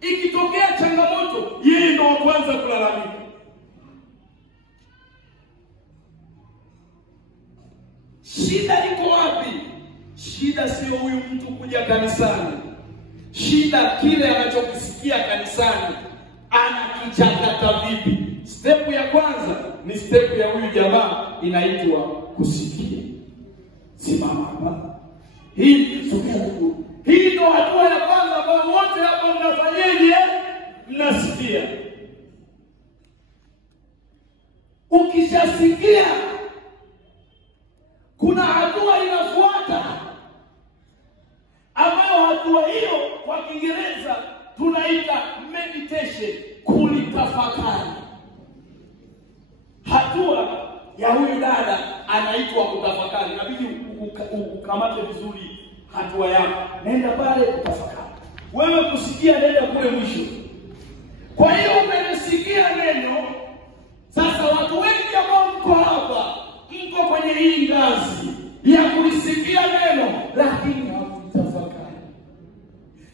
Ikitokea changamoto, yeye ndio wa kwanza kulalamika. Shida iko wapi? Shida sio huyu mtu kuja kanisani. Shida kile anachokisikia kanisani anakichakata vipi? Step ya kwanza ni step ya huyu jamaa, inaitwa kusikia. Simama hapa. Hii ndio hatua ya kwanza ambayo wote hapa mnafanyaje? Mnasikia. Ukishasikia, kuna hatua inafuata, ambayo hatua hiyo kwa Kiingereza tunaita meditation, kulitafakari. Hatua ya huyu dada anaitwa kutafakari. Inabidi ukamate vizuri hatua yako. Nenda pale kutafakari. Wewe kusikia, nenda kule mwisho. Kwa hiyo umenisikia neno. Sasa watu wengi ambao mko hapa, mko kwenye hii ngazi ya kulisikia neno lakini hamtafakari,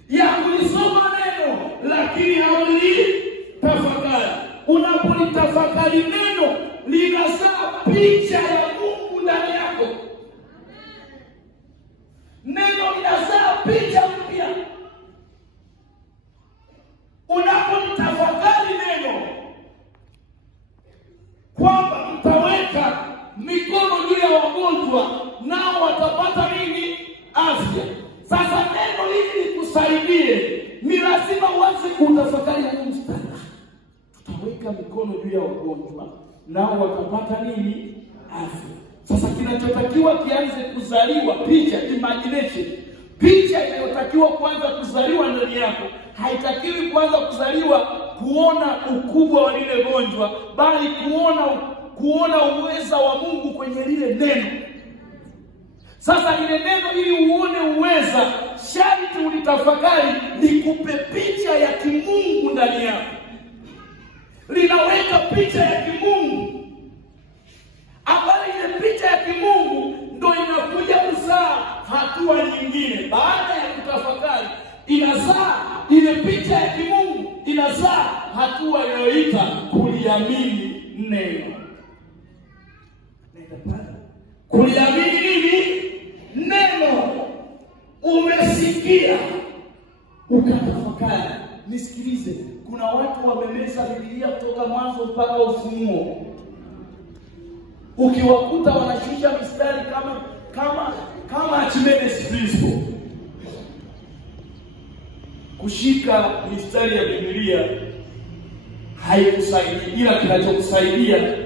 ya kulisoma neno lakini hamlitafakari. Unapolitafakari neno, linazaa picha ya Mungu ndani yako. Neno linazaa picha mpya. Unapolitafakari neno kwamba mtaweka mikono juu ya wagonjwa nao watapata nini? Afya. Sasa neno hili likusaidie, ni lazima uanze kutafakari huu mstari. Tutaweka mikono juu ya wagonjwa nao watapata nini? Afya. Sasa kinachotakiwa kianze kuzaliwa picha, imagination. Picha inayotakiwa kwanza kuzaliwa ndani yako, haitakiwi kwanza kuzaliwa kuona ukubwa wa lile gonjwa, bali kuona uweza wa Mungu kwenye lile neno. Sasa lile neno, ili uone uweza, sharti ulitafakari, likupe picha ya kimungu ndani yako. Linaweka picha ya kimungu, ambayo ile picha ya kimungu ndio inakuja kuzaa hatua nyingine. Baada ya kutafakari, inazaa ile picha ya kimungu, inazaa hatua inayoita kuliamini neno. Kuliamini nini? Neno. Umesikia, ukatafakari. Nisikilize, kuna watu wamemeza Biblia kutoka mwanzo mpaka Ufunuo. Ukiwakuta wanashusha mistari kama Archimedes principle. Kushika mistari ya Biblia haikusaidii, ila kinachokusaidia,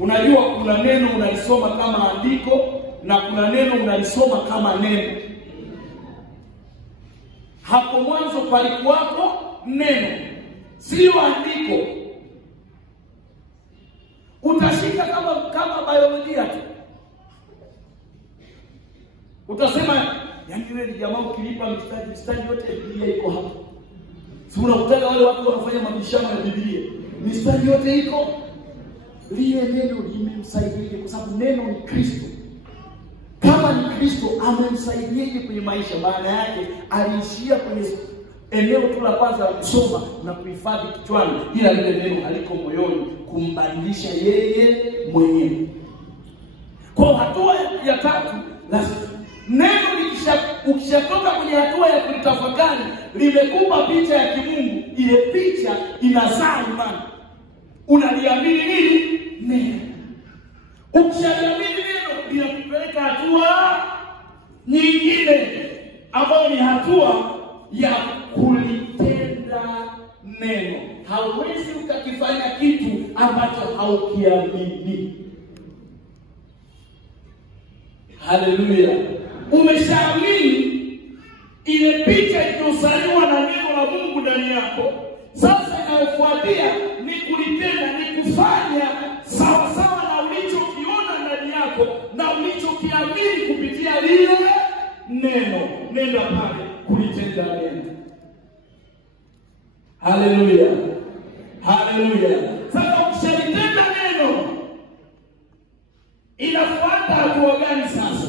unajua kuna neno unalisoma kama andiko na kuna neno unalisoma kama neno. Hapo mwanzo palikuwako neno, sio andiko. Utashika kama biolojia tu. Utasema, yani yule jamaa ukilipa mistari yote ya Biblia iko hapo. Si unakutana wale watu wanafanya mabishano ya Biblia, mistari yote iko. Lile neno limemsaidia kwa sababu neno ni Kristo. Kama ni Kristo, amemsaidiaje kwenye maisha? Maana yake aliishia kwenye eneo tu la kwanza la kusoma na kuhifadhi kichwani, ila lile neno haliko moyoni kumbadilisha yeye mwenyewe. Kwa hatua ya tatu, neno ukishatoka kwenye hatua ya kulitafakari, limekupa picha ya kimungu. Ile picha inazaa imani. Unaliamini nini? Neno. Ukishaliamini neno, linakupeleka hatua nyingine, ambayo ni hatua ya kulitenda neno. Hauwezi ukakifanya kitu ambacho haukiamini. Haleluya. Umeshaamini, ile picha iliyozaliwa na neno la Mungu ndani yako. Sasa inayofuatia ni kulitenda, ni kufanya sawa sawa na ulichokiona ndani yako na ulichokiamini kupitia lile neno. Nenda pale kulitenda neno. Haleluya. Haleluya. Sasa ukishalitenda neno, inafuata hatua gani sasa?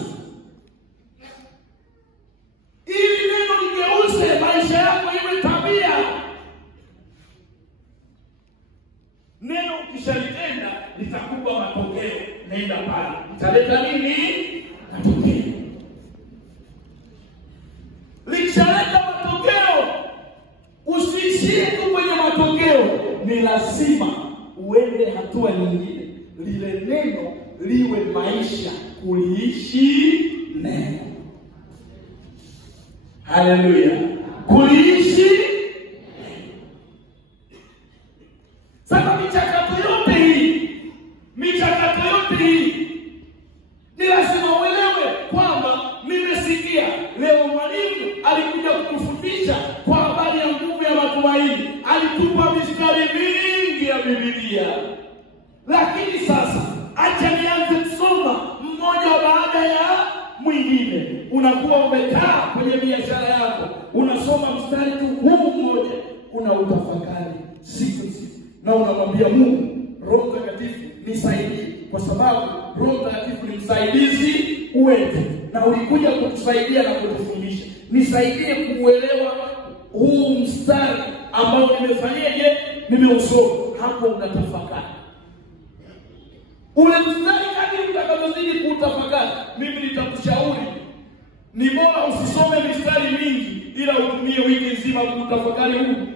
Ili neno ligeuze maisha yako iwe tabia, nenda pale. Italeta nini? Matokeo. Likishaleta matokeo, usiishie tu kwenye matokeo. Ni lazima uende hatua nyingine. Lile neno liwe maisha, kuliishi neno. Haleluya. Kuliishi. Sasa michakato yote hii ni lazima uelewe kwamba nimesikia leo mwalimu alikuja kutufundisha kwa habari ya nguvu ya matumaini. Alitupa mistari mingi ya Biblia. Lakini sasa acha nianze kusoma mmoja baada ya mwingine. Unakuwa umekaa kwenye biashara yako, unasoma mstari tu huu mmoja, unautafakari siku na unamwambia Mungu, Roho Mtakatifu nisaidie, kwa sababu Roho Mtakatifu ni msaidizi wetu na ulikuja kutusaidia na kutufundisha. Nisaidie kuelewa huu mstari ambao nimefanyaje, nimeusoma. Hapo unatafakari. Ule mstari kadri utakavyozidi kutafakari, mimi nitakushauri ni bora usisome mistari mingi, ila utumie wiki nzima kutafakari huu.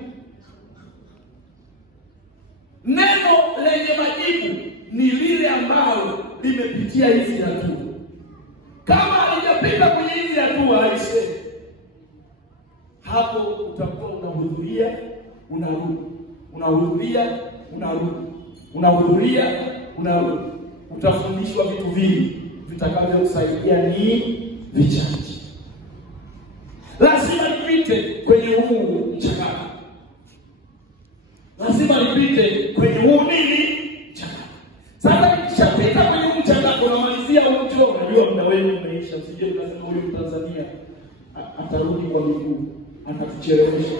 Neno lenye majibu ni lile ambalo limepitia hizi hatua. Kama halijapita kwenye hizi hatua, haisemi. Hapo utakuwa unahudhuria, unarudi. Unahudhuria, unarudi. Unahudhuria, unarudi. Utafundishwa vitu vingi vitakavyokusaidia ni vichache. Lazima nipite kwenye huu mchakato. Lazima nipite kwenye huu nini? Mchakato. Sasa nikishapita kwenye huu mchakato, unamalizia huu mchoro, unajua muda wenu umeisha. Usije ukasema huyu Mtanzania atarudi kwa miguu, atatuchelewesha.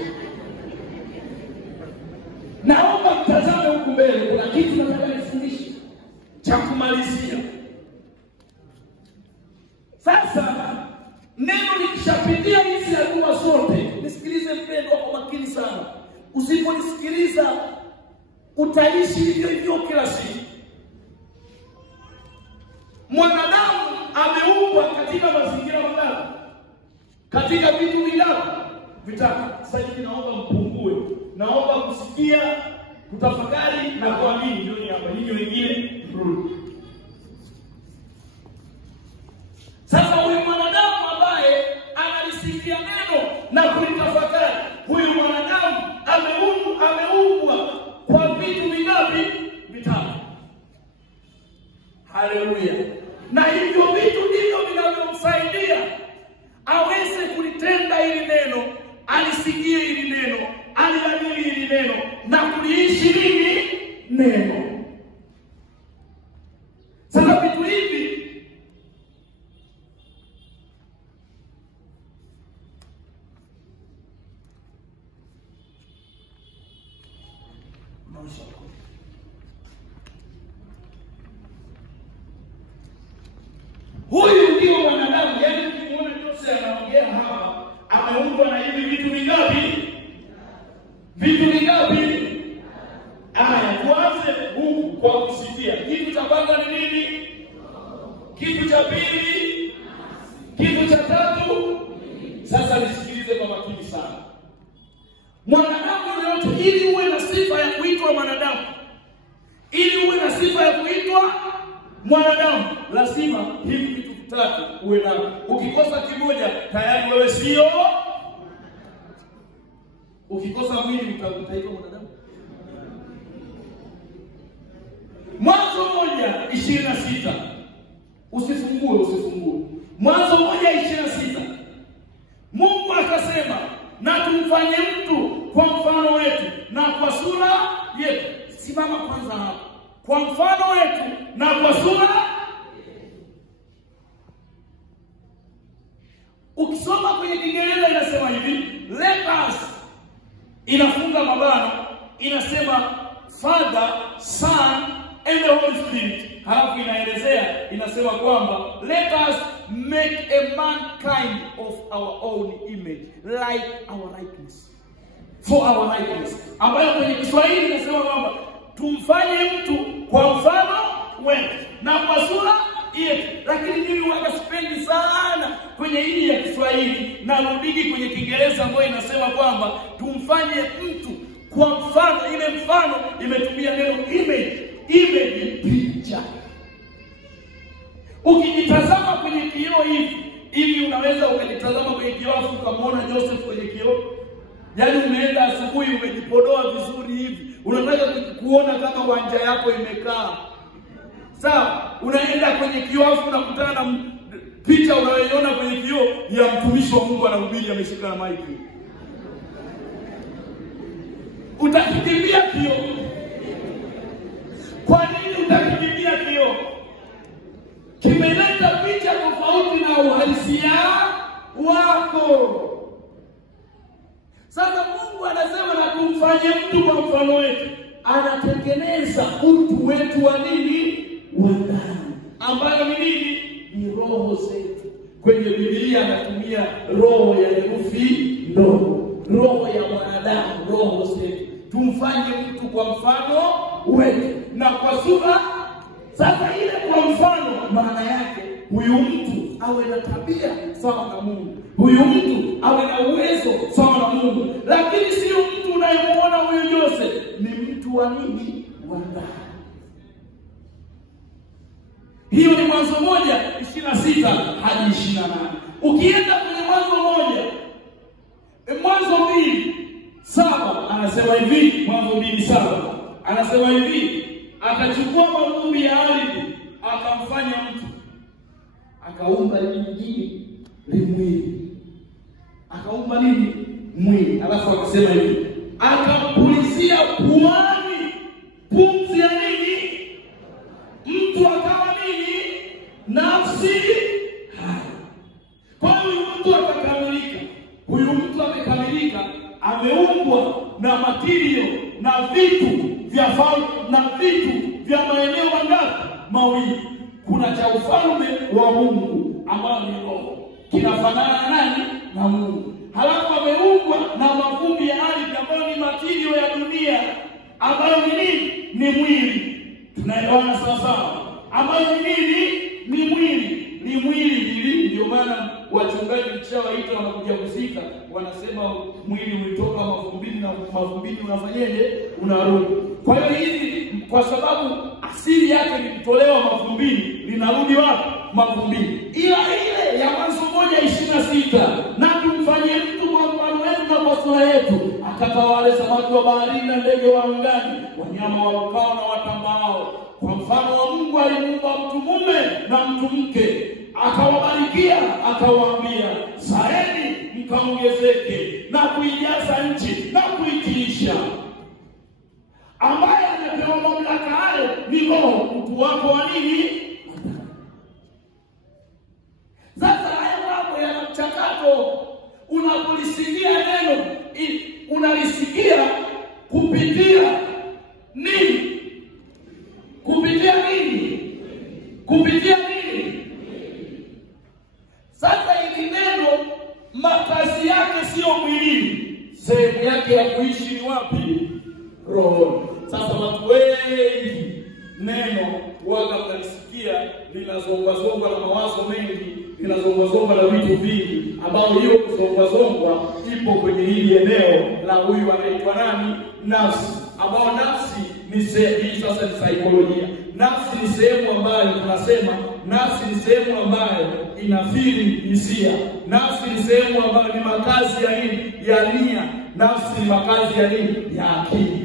Naomba mtazame huku mbele, kuna kitu nataka nifundishe cha kumalizia. Sasa neno likishapitia hizi hatua zote, nisikilize mpendwa kwa makini sana. Usiponisikiliza utaishi hivyo hivyo kila siku. Mwanadamu ameumbwa katika mazingira mangapi? Katika vitu vingapi? Vitatu. Sasa hivi naomba mpungue. Naomba kusikia, kutafakari na kuamini. Ndio ni hapa. Hiyo wengine rudi. Sasa huyu mwanadamu ambaye analisikia neno na kulitafakari, huyu mwanadamu ameumbwa kwa vitu vingapi? Vitatu. Haleluya. Na hivyo vitu ndivyo vinavyomsaidia aweze kulitenda hili neno, alisikie hili neno, aliamini hili neno na kuliishi hili neno. Sasa vitu hivi huyu ndio mwanadamu. Yaani ukimuona Jose anaongea hapa, ameumbwa na hivi vitu vingapi? Vitu vingapi? Tuanze huku kwa kusikia. Kitu cha kwanza ni nini? Kitu cha pili? Kitu cha tatu? Sasa nisikilize kwa makini sana. Mwanadamu yote, ili uwe na sifa ya kuitwa mwanadamu, ili uwe na sifa ya kuitwa mwanadamu, lazima hivi vitu vitatu uwe navyo. Ukikosa kimoja, tayari wewe sio. Ukikosa mwili, utaitwa mwanadamu. Mwanzo 1:26. Usifungue. Mwanzo 1:26. Mungu akasema, na tumfanye mtu kwa mfano wetu na kwa sura yetu. Simama kwanza hapo. Kwa mfano wetu na kwa sura. Ukisoma kwenye Kiingereza inasema hivi, let us, inafunga mabano, inasema Father, Son and the Holy Spirit. Halafu inaelezea, inasema kwamba let us make a mankind of our own image, like our likeness, for our likeness. Ambayo kwenye Kiswahili inasema kwamba tumfanye mtu kwa mfano wetu. na kwa sura yetu. Lakini mimi huwa sipendi sana kwenye hii ya Kiswahili, na rudigi kwenye Kiingereza ambayo inasema kwamba tumfanye mtu kwa mfano. Ile mfano imetumia neno image. Image ni picha. Ukijitazama kwenye kioo hivi unaweza ukajitazama kwenye kioo afu ukamwona Joseph kwenye kioo. Yaani umeenda asubuhi umejipodoa vizuri hivi, unataka kuona kama wanja yako imekaa sawa, unaenda kwenye kioo afu unakutana na picha unayoiona kwenye kioo ya mtumishi wa Mungu anahubiri ameshika na mic. Utakimbia kioo. Kwa nini utakimbia kioo? Kimeleta picha tofauti na uhalisia wako. Sasa Mungu anasema na kumfanya mtu kwa mfano wetu. Anatengeneza utu wetu wa nini? Wa ndani. Ambayo ni nini? Ni roho zetu. Kwenye Biblia anatumia roho ya herufi ndogo. Roho ya mwanadamu, roho zetu. Tumfanye mtu kwa mfano wetu na kwa sura. Sasa ile kwa mfano maana yake huyu mtu awe na tabia sawa na Mungu. Huyu mtu awe na uwezo sawa na Mungu. Lakini sio mtu unayemuona huyu Joseph, ni mtu wa nini? Wa ndani. Hiyo ni Mwanzo 1:26 hadi 28. Ukienda kwenye Mwanzo 2:7 anasema hivi, Mwanzo 2:7 anasema hivi, akachukua mavumbi ya ardhi akamfanya mtu, akaumba mwili. Akaumba nini? Mwili. Alafu akasema hivi, akampulizia puani pumzi ya nini? Mtu akawa nini? Nafsi hai. Kwa hiyo mtu akakamilika. Huyu mtu amekamilika, ameumbwa na material na vitu vya maeneo mangapi? Mawili. Kuna cha ufalme wa Mungu ambao ni roho, kinafanana na nani? Na Mungu. Halafu ameumbwa na mavumbi ya ardhi ambayo ni material ya dunia, ambayo ni nini? Ni mwili. Tunaelewana sawa sawa? Ambayo ni nini? Ni mwili. Ni mwili. Ndio maana wachungaji mchawaita wanakuja kuzika, wanasema mwili ulitoka mavumbini na mavumbini unafanyaje? Unarudi. Kwa hiyo hili kwa sababu asili yake ni kutolewa mavumbini, linarudi wapi? Mavumbini. Ila ile ya Mwanzo 1:26, na tumfanye mtu kwa mfano wetu na kwa sura yetu, akatawale samaki wa baharini na ndege wa angani, wanyama warukao na watambaao. Kwa mfano wa Mungu alimuumba mtu mume na mtu mke, akawabarikia, akawaambia, zaeni mkaongezeke na kuijaza nchi na kuitiisha. Ambaye anapewa mamlaka hayo ni Roho, mtu wako wa nini? Sasa haya mambo yana mchakato. Unapolisikia neno, unalisikia kupitia nini? Kupitia nini? Kupitia nini? Sasa hili neno makazi yake sio mwilini. Sehemu yake ya kuishi ni wapi? Roho. Sasa watu wengi neno waga mnalisikia linazongwa na mawazo mengi, linazongwa na vitu vingi, ambao hiyo kuzongwa ipo kwenye hili eneo la huyu anaitwa nani? Nafsi. Ambao nafsi ni sasa ni saikolojia. Nafsi ni sehemu ambayo tunasema, nafsi ni sehemu ambayo inafiri hisia. Nafsi ni sehemu ambayo ni makazi ya nini? Ya nia. Nafsi ni makazi ya nini? Ya akili.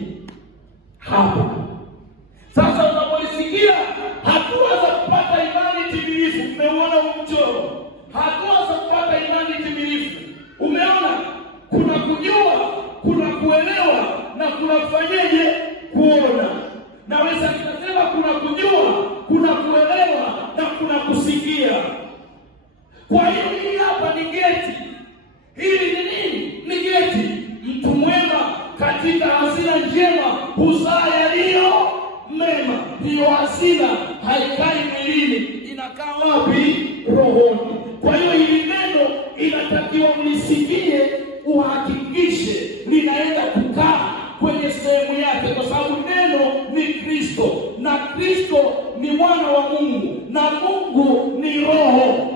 Hapa sasa unapolisikia hatua za kupata imani timilifu, umeona mchoro, hatua za kupata imani timilifu, umeona kuna kujua, kuna kuelewa na kuna kufanyaje? Kuona. Naweza kusema kuna kujua, kuna kuelewa na kuna kusikia. Kwa hiyo hii hapa ni geti. Hili ni nini? Ni geti. Mtu mwema katika hazina njema huzaa yaliyo mema. Hiyo hazina haikai mwilini, inakaa wapi? Rohoni. Kwa hiyo hili neno inatakiwa mlisikie, uhakikishe linaenda kukaa kwenye sehemu yake, kwa sababu neno ni Kristo, na Kristo ni mwana wa Mungu, na Mungu ni roho.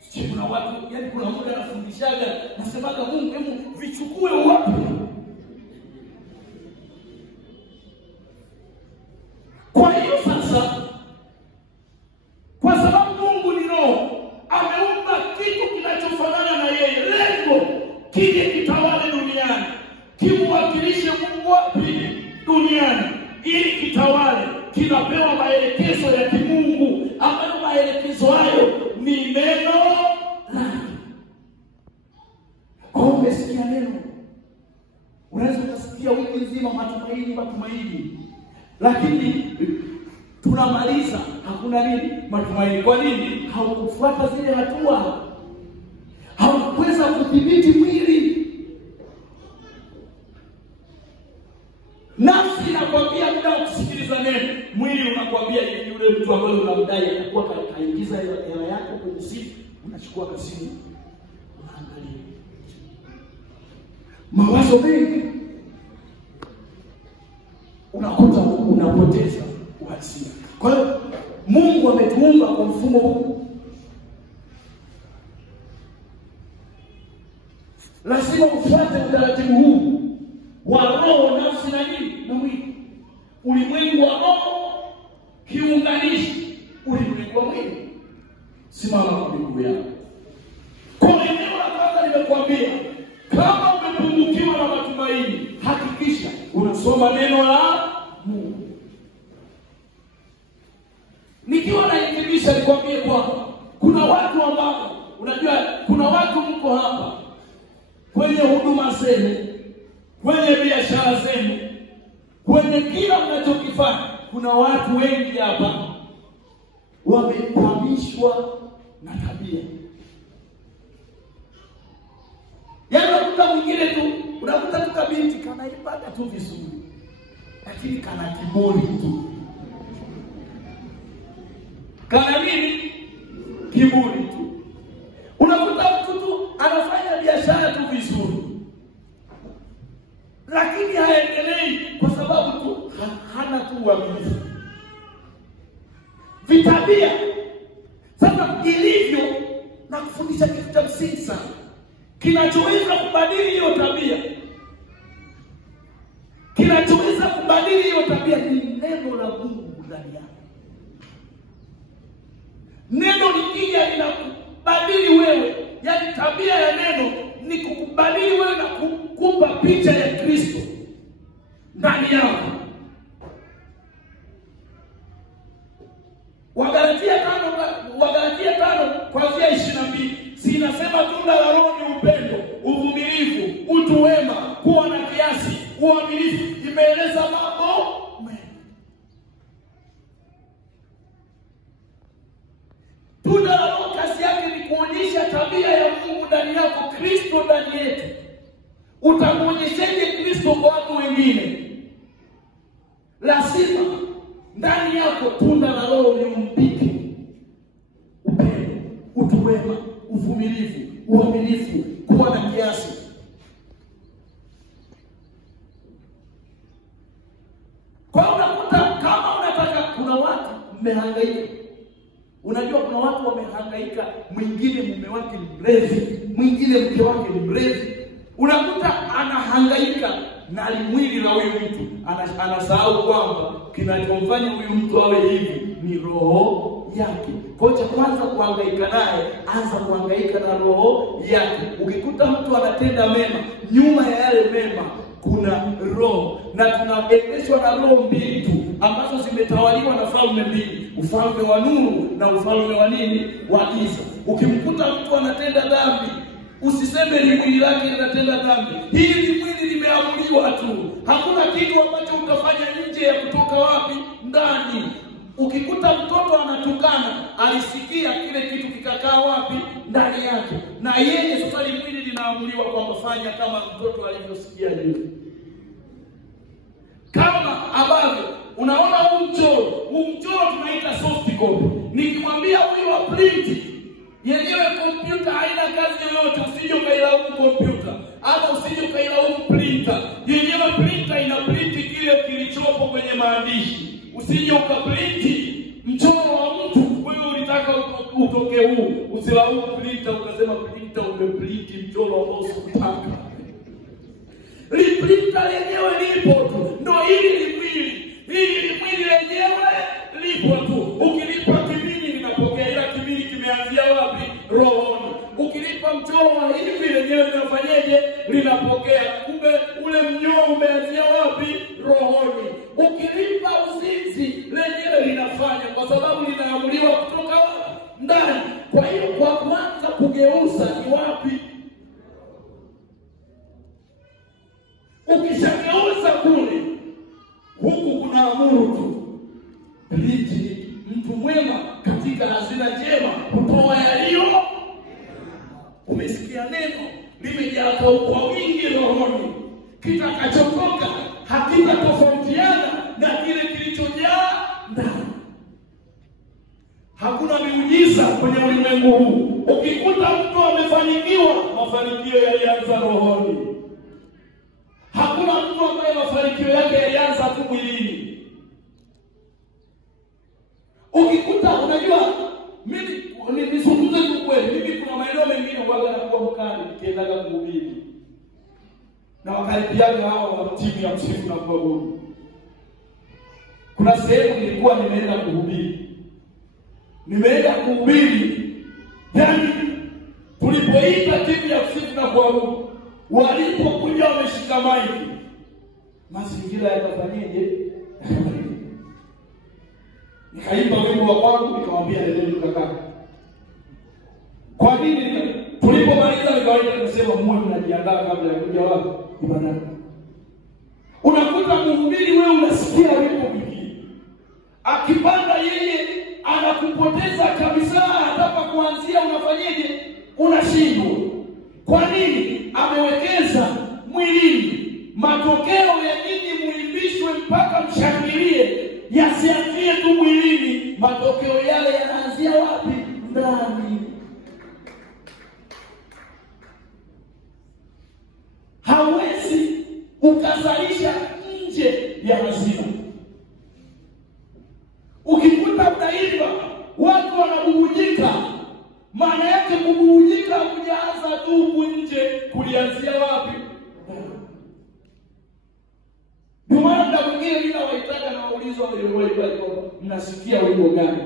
Si kuna watu, yani kuna muda anafundishaga, nasemaga Mungu, hebu vichukue wapi? Kwa hiyo sasa, kwa sababu Mungu ni roho, ameumba kitu kinachofanana na yeye, lengo kije kitawale duniani, kimwakilishe Mungu wapi? Duniani, ili kitawale. Kinapewa maelekezo ya kimungu, ambayo maelekezo hayo ni neno lake. Kwa umesikia neno, unaweza kusikia wiki nzima matumaini, lakini tunamaliza hakuna nini? Matumaini. Kwa nini? Haukufuata zile hatua, haukuweza kudhibiti mwili. Nafsi inakwambia muda kusikiliza neno, mwili unakwambia yule mtu ambaye unamdai atakuwa kaingiza hela yako kwenye simu, unachukua kasimu unaangalia. Mawazo mengi, unakuta unapoteza uhalisia. Kwa hiyo Mungu ametuumba kwa mfumo huu. Lazima ufuate utaratibu huu wa roho, nafsi na nini? Na mwili. Ulimwengu wa roho kiunganishi ulimwengu wa mwili. Simama kwa miguu yako. Kwa eneo la kwanza nimekuambia, kama umepungukiwa na matumaini, hakikisha unasoma neno la Mungu. Nikiwa naingilisha nikwambie kwamba kuna watu ambao, unajua kuna watu mko hapa kwenye huduma zenu, kwenye biashara zenu, kwenye kila mnachokifanya, kuna watu wengi hapa wamehamishwa na tabia. Yaani unakuta mwingine tu, unakuta tu kabinti kana ibada tu vizuri, lakini kana kiburi tu. Kana nini? Kiburi tu. Unakuta mtu tu anafanya biashara tu vizuri, lakini haendelei kwa sababu tu hana tu uaminifu. Vitabia. Sasa ilivyo na kufundisha kitu cha msingi sana kinachoweza kubadili hiyo tabia. Kinachoweza kubadili hiyo tabia ni neno la Mungu ndani yako. Neno likija linakubadili wewe. Yaani tabia ya neno ni kukubadili wewe na kukupa picha ya Kristo ndani yako. Wagalatia 5 kuanzia 22 sinasema tunda la Roho ni upendo, uvumilivu, utu wema, kuwa na kiasi, uaminifu. Imeeleza mambo mengi. Tunda la Roho kazi yake ni kuonyesha tabia ya Mungu ndani yako, Kristo ndani yetu. Utamuonyeshaje Kristo kwa watu wengine? Lazima ndani yako tunda la Roho liumpike. Upendo, utu wema, uvumilivu, uaminifu, kuwa na kiasi. Kwa unakuta kama unataka, kuna watu mmehangaika. Unajua kuna watu wamehangaika, mwingine mume wake ni mlevi, mwingine mke wake ni mlevi. Unakuta anahangaika na mwili la huyu mtu, anasahau kwamba kinachomfanya huyu mtu awe hivi ni roho yake. Kwa hiyo cha kwanza kuhangaika naye, anza kuhangaika na roho yake. Ukikuta mtu anatenda mema, nyuma ya yale mema kuna roho, na tunaendeshwa na roho mbili tu ambazo zimetawaliwa na falme mbili, ufalme wa nuru na ufalme wa nini? Wa giza. Ukimkuta mtu anatenda dhambi, usiseme ni mwili lake linatenda dhambi. Hili mwili limeamuliwa tu. Hakuna kitu ambacho utafanya nje ya kutoka wapi? Ndani. Ukikuta mtoto anatukana, alisikia kile kitu kikakaa wapi? Ndani yake. Na yeye sasa mwili linaamuliwa kwamba fanya kama mtoto alivyosikia leo. Kama ambavyo unaona huu mchoro tunaita soft copy. Nikimwambia huyu wa print, yenyewe kompyuta haina kazi yoyote, usije ukailaumu kompyuta ama usije ukailaumu printer. Yenyewe printer ina print kile kilichopo kwenye maandishi. Usije ukaprinti mchoro wa mtu, wewe ulitaka utoke huu, usilaumu printer ukasema printer umeprinti mchoro ambao usikutaka. Printer lenyewe lipo tu, ndio hili ni mwili. Hili ni mwili lenyewe lipo tu. Ukilipa kimini linapokea, ila kimini kimeanzia wapi? Rohoni. Ukilipa mchoro wa hivi lenyewe linafanyaje? Linapokea. Kumbe ule mnyoo umeanzia wapi? Rohoni. Ukilipa uzinzi lenyewe linafanya, kwa sababu linaamuliwa kutoka ndani. Kwa hiyo kwa kwanza kugeuza ni wapi? Ukishageuza kule, huku kuna amuru tu. Printi mtu mwema katika hazina njema kutoa yaliyo. Umesikia neno limejaa kwa wingi rohoni, kitakachotoka hakika tofautiana na kile kilichojaa ndani. Hakuna miujiza kwenye ulimwengu huu. Ukikuta mtu amefanikiwa, mafanikio yalianza rohoni. Hakuna mtu ambaye mafanikio yake yalianza tu mwilini. Ukikuta, unajua mimi nizungumze tu kweli, mimi kuna maeneo mengine wala nakuwa mkali nikiendaga kuhubiri. Na wakalipiaga hao wa timu ya msifu na kuabudu. Kuna sehemu nilikuwa nimeenda kuhubiri. Yaani tulipoita timu ya msifu na kuabudu, walipokuja wameshika maiki, mazingira yakafanyaje? Nikaimba wimbo wa kwangu, nikamwambia nendeni kaka. Kwa nini? Tulipomaliza nikawaita kusema mmoja mnajiandaa kabla ya kuja wapi? Ibadani. Unakuta mhubiri wewe unasikia wimbo mwingine, akipanda yeye anakupoteza kabisa, hata kuanzia unafanyaje? Unashindwa. Kwa nini? Amewekeza mwilini. Matokeo ya nini muimbishwe mpaka mshangilie yasianzie tu mwilini? Matokeo yale yanaanzia wapi? Ndani. Hawezi ukazalisha nje ya hazina. Ukikuta mnaimba watu wanabubujika, maana yake kububujika kujaanza tu nje, kulianzia wapi? Ndio maana mwingine bila waitaka na waulizo wale mnasikia wimbo gani?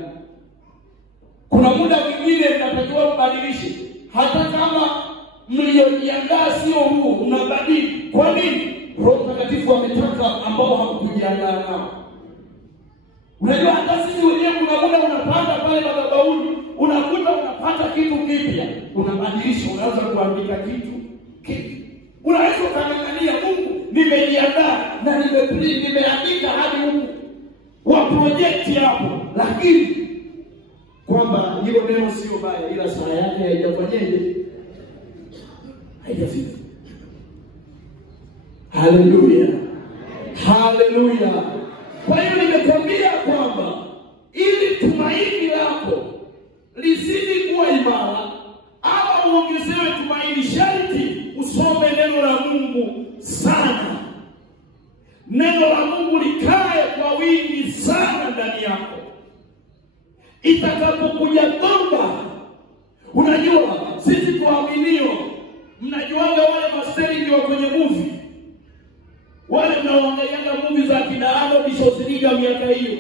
Kuna muda mwingine mnatakiwa mbadilishe, hata kama mliojiandaa sio huu, mnabadili. Kwa nini? Roho Mtakatifu ametaka ambao hakujiandaa nao. Unajua hata sisi wenyewe kuna muda unapanda pale madhabahuni, unakuta unapata kitu kipya, unabadilisha, unaanza kuandika kitu kipya. Unaweza kung'ang'ania, Mungu nimejiandaa na nimeandika hadi Mungu wa project hapo, lakini kwamba hilo neno sio baya, ila saa yake haijafanyaje? Haijafika. Haleluya. Haleluya. Kwa hiyo nimekwambia kwamba ili tumaini lako lizidi kuwa imara ama uongezewe tumaini, sharti usome neno la Mungu sana. Neno la Mungu likae kwa wingi sana ndani yako. Itakapokuja toba, unajua sisi tuaminio, mnajuaga wale masteri ndio kwenye movie, wale mnaoangalia movie za kina Arnold Schwarzenegger miaka hiyo,